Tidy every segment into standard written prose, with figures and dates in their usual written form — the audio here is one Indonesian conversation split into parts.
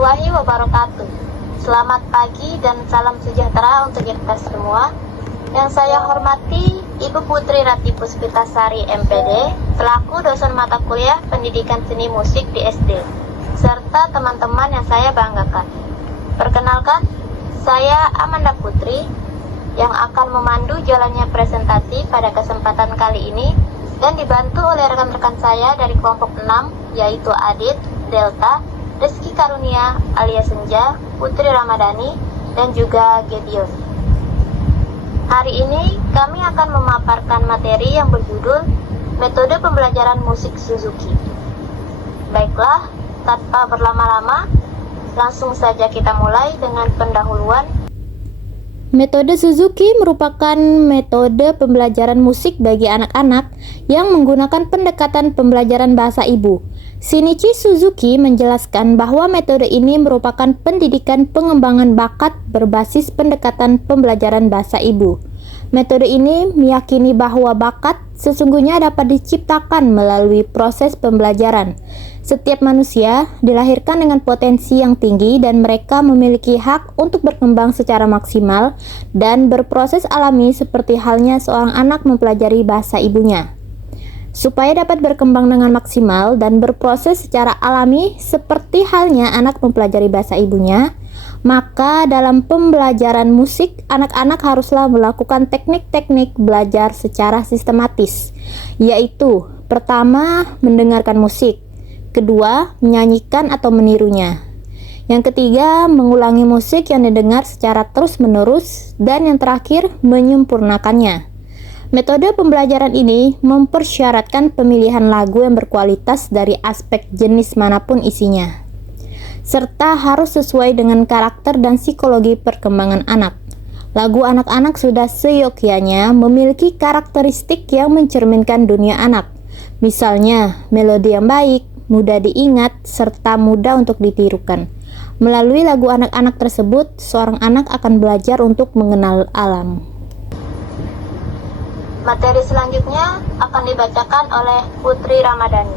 warahmatullahi wabarakatuh. Selamat pagi dan salam sejahtera untuk kita semua. Yang saya hormati Ibu Putri Rati Puspitasari MPD, selaku dosen mata kuliah Pendidikan Seni Musik di SD, serta teman-teman yang saya banggakan. Perkenalkan, saya Amanda Putri yang akan memandu jalannya presentasi pada kesempatan kali ini dan dibantu oleh rekan-rekan saya dari kelompok 6, yaitu Adit, Delta, Rizky Karunia alias Senja, Putri Ramadhani, dan juga Gedeon. Hari ini kami akan memaparkan materi yang berjudul Metode Pembelajaran Musik Suzuki. Baiklah, tanpa berlama-lama, langsung saja kita mulai dengan pendahuluan. Metode Suzuki merupakan metode pembelajaran musik bagi anak-anak yang menggunakan pendekatan pembelajaran bahasa ibu. Shinichi Suzuki menjelaskan bahwa metode ini merupakan pendidikan pengembangan bakat berbasis pendekatan pembelajaran bahasa ibu. Metode ini meyakini bahwa bakat sesungguhnya dapat diciptakan melalui proses pembelajaran. Setiap manusia dilahirkan dengan potensi yang tinggi dan mereka memiliki hak untuk berkembang secara maksimal dan berproses alami seperti halnya seorang anak mempelajari bahasa ibunya. Supaya dapat berkembang dengan maksimal dan berproses secara alami seperti halnya anak mempelajari bahasa ibunya, maka dalam pembelajaran musik, anak-anak haruslah melakukan teknik-teknik belajar secara sistematis, yaitu pertama, mendengarkan musik, kedua, menyanyikan atau menirunya, yang ketiga, mengulangi musik yang didengar secara terus-menerus, dan yang terakhir, menyempurnakannya. Metode pembelajaran ini mempersyaratkan pemilihan lagu yang berkualitas dari aspek jenis manapun isinya, serta harus sesuai dengan karakter dan psikologi perkembangan anak. Lagu anak-anak sudah seyogyanya memiliki karakteristik yang mencerminkan dunia anak, misalnya melodi yang baik, mudah diingat, serta mudah untuk ditirukan. Melalui lagu anak-anak tersebut, seorang anak akan belajar untuk mengenal alam. Materi selanjutnya akan dibacakan oleh Putri Ramadhani.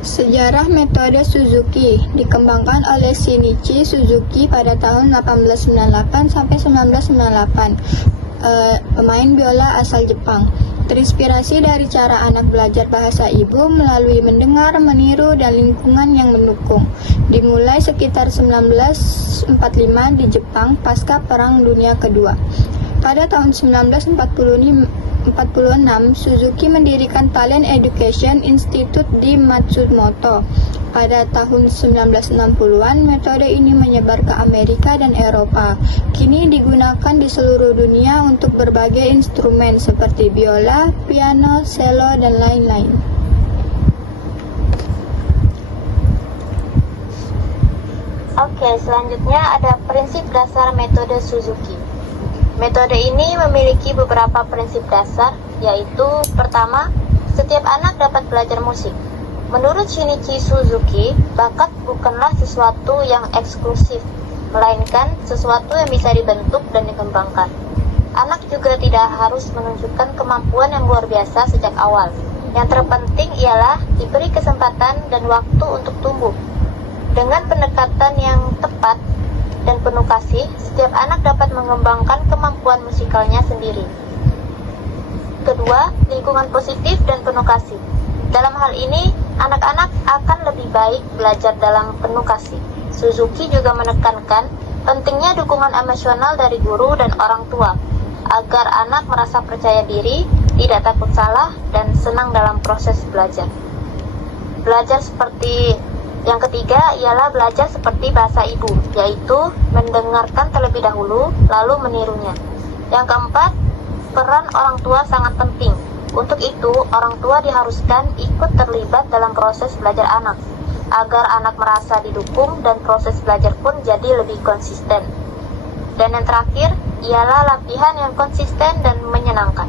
Sejarah metode Suzuki dikembangkan oleh Shinichi Suzuki pada tahun 1898 sampai 1998. Pemain biola asal Jepang. Terinspirasi dari cara anak belajar bahasa ibu melalui mendengar, meniru, dan lingkungan yang mendukung. Dimulai sekitar 1945 di Jepang pasca Perang Dunia Kedua. Pada tahun 1946, Suzuki mendirikan Talent Education Institute di Matsumoto. Pada tahun 1960-an, metode ini menyebar ke Amerika dan Eropa. Kini digunakan di seluruh dunia untuk berbagai instrumen seperti biola, piano, cello, dan lain-lain. Oke, selanjutnya ada prinsip dasar metode Suzuki. Metode ini memiliki beberapa prinsip dasar, yaitu pertama, setiap anak dapat belajar musik. Menurut Shinichi Suzuki, bakat bukanlah sesuatu yang eksklusif, melainkan sesuatu yang bisa dibentuk dan dikembangkan. Anak juga tidak harus menunjukkan kemampuan yang luar biasa sejak awal. Yang terpenting ialah diberi kesempatan dan waktu untuk tumbuh. Dengan pendekatan yang tepat dan penuh kasih, setiap anak dapat mengembangkan kemampuan musikalnya sendiri. Kedua, lingkungan positif dan penuh kasih. Dalam hal ini, anak-anak akan lebih baik belajar dalam penuh kasih. Suzuki juga menekankan pentingnya dukungan emosional dari guru dan orang tua, agar anak merasa percaya diri, tidak takut salah, dan senang dalam proses belajar. Yang ketiga ialah belajar seperti bahasa ibu, yaitu mendengarkan terlebih dahulu, lalu menirunya. Yang keempat, peran orang tua sangat penting. Untuk itu, orang tua diharuskan ikut terlibat dalam proses belajar anak, agar anak merasa didukung dan proses belajar pun jadi lebih konsisten. Dan yang terakhir, ialah latihan yang konsisten dan menyenangkan.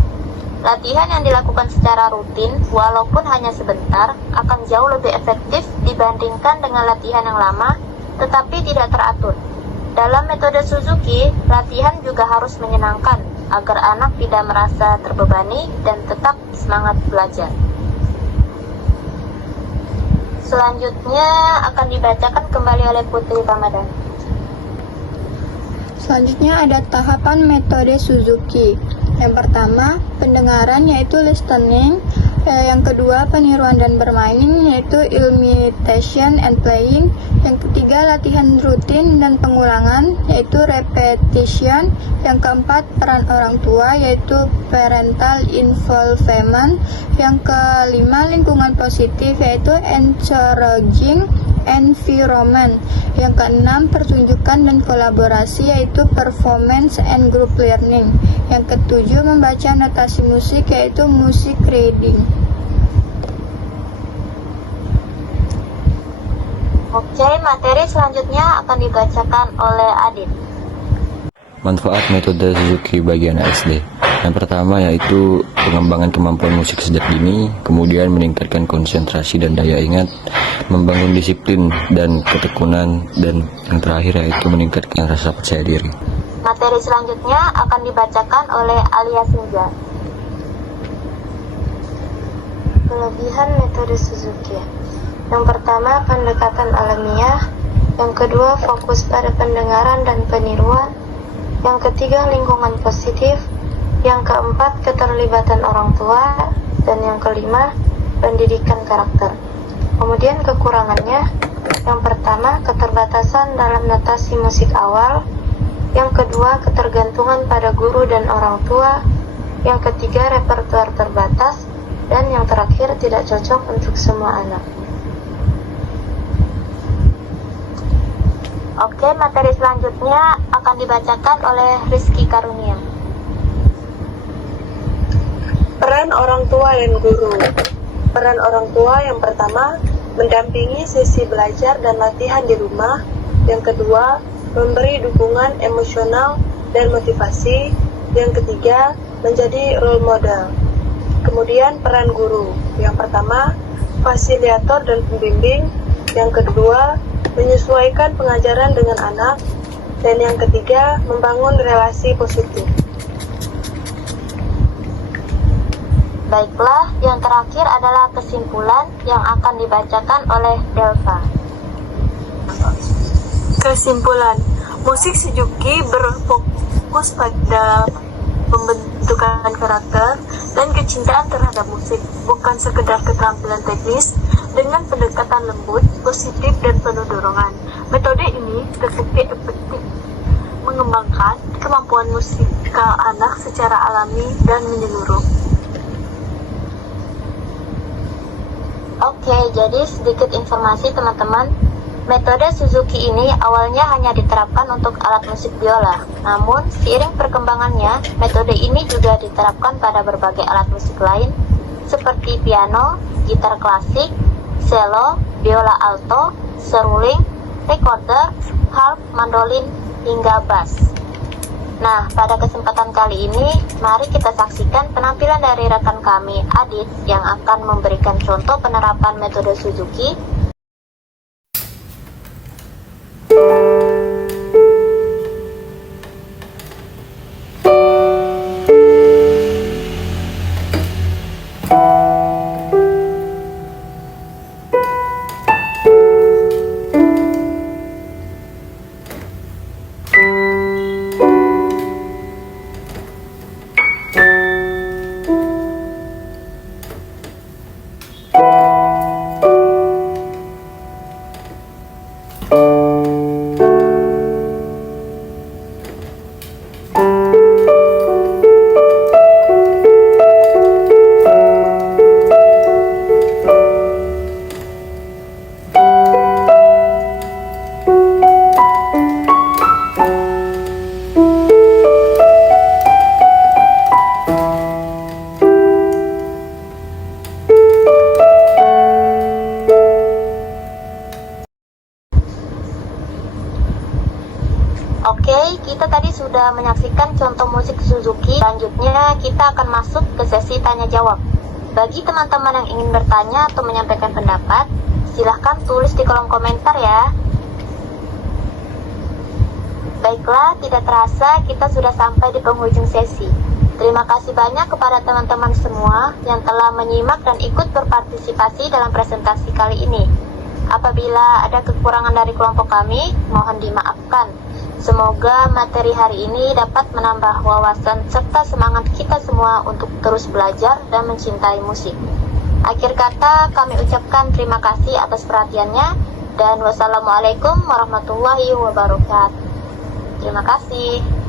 Latihan yang dilakukan secara rutin, walaupun hanya sebentar, akan jauh lebih efektif dibandingkan dengan latihan yang lama, tetapi tidak teratur. Dalam metode Suzuki, latihan juga harus menyenangkan, agar anak tidak merasa terbebani dan tetap semangat belajar. Selanjutnya akan dibacakan kembali oleh Putri Ramadan. Selanjutnya ada tahapan metode Suzuki. Yang pertama, pendengaran yaitu listening. Yang kedua, peniruan dan bermain yaitu imitation and playing. Yang ketiga, latihan rutin dan pengulangan yaitu repetition. Yang keempat, peran orang tua yaitu parental involvement. Yang kelima, lingkungan positif yaitu encouraging environment. Yang keenam, pertunjukan dan kolaborasi yaitu performance and group learning. Yang ketujuh, membaca notasi musik yaitu music reading. Oke, materi selanjutnya akan dibacakan oleh Adit. Manfaat metode Suzuki bagi anak SD. Yang pertama yaitu pengembangan kemampuan musik sejak dini, kemudian meningkatkan konsentrasi dan daya ingat, membangun disiplin dan ketekunan, dan yang terakhir yaitu meningkatkan rasa percaya diri. Materi selanjutnya akan dibacakan oleh Alia Senja. Kelebihan metode Suzuki. Yang pertama, pendekatan alamiah. Yang kedua, fokus pada pendengaran dan peniruan. Yang ketiga, lingkungan positif. Yang keempat, keterlibatan orang tua. Dan yang kelima, pendidikan karakter. Kemudian kekurangannya, yang pertama, keterbatasan dalam notasi musik awal. Yang kedua, ketergantungan pada guru dan orang tua. Yang ketiga, repertuar terbatas. Dan yang terakhir, tidak cocok untuk semua anak. Oke, materi selanjutnya akan dibacakan oleh Rizky Karunia. Peran orang tua dan guru. Peran orang tua yang pertama, mendampingi sesi belajar dan latihan di rumah. Yang kedua, memberi dukungan emosional dan motivasi. Yang ketiga, menjadi role model. Kemudian peran guru. Yang pertama, fasilitator dan pembimbing. Yang kedua, menyesuaikan pengajaran dengan anak. Dan yang ketiga, membangun relasi positif. Baiklah, yang terakhir adalah kesimpulan yang akan dibacakan oleh Delva. Kesimpulan, musik Suzuki berfokus pada pembentukan karakter dan kecintaan terhadap musik, bukan sekedar keterampilan teknis. Dengan pendekatan lembut, positif, dan penuh dorongan, metode ini terbukti efektif mengembangkan kemampuan musikal anak secara alami dan menyeluruh. Oke, jadi sedikit informasi teman-teman. Metode Suzuki ini awalnya hanya diterapkan untuk alat musik biola. Namun, seiring perkembangannya, metode ini juga diterapkan pada berbagai alat musik lain seperti piano, gitar klasik, cello, biola alto, seruling, recorder, harp, mandolin, hingga bass. Nah, pada kesempatan kali ini, mari kita saksikan penampilan dari rekan kami, Adit, yang akan memberikan contoh penerapan metode Suzuki. Oke, kita tadi sudah menyaksikan contoh musik Suzuki. Selanjutnya kita akan masuk ke sesi tanya jawab. Bagi teman-teman yang ingin bertanya atau menyampaikan pendapat, silahkan tulis di kolom komentar ya. Baiklah, tidak terasa kita sudah sampai di penghujung sesi. Terima kasih banyak kepada teman-teman semua yang telah menyimak dan ikut berpartisipasi dalam presentasi kali ini. Apabila ada kekurangan dari kelompok kami, mohon dimaafkan. Semoga materi hari ini dapat menambah wawasan serta semangat kita semua untuk terus belajar dan mencintai musik. Akhir kata, kami ucapkan terima kasih atas perhatiannya dan wassalamualaikum warahmatullahi wabarakatuh. Terima kasih.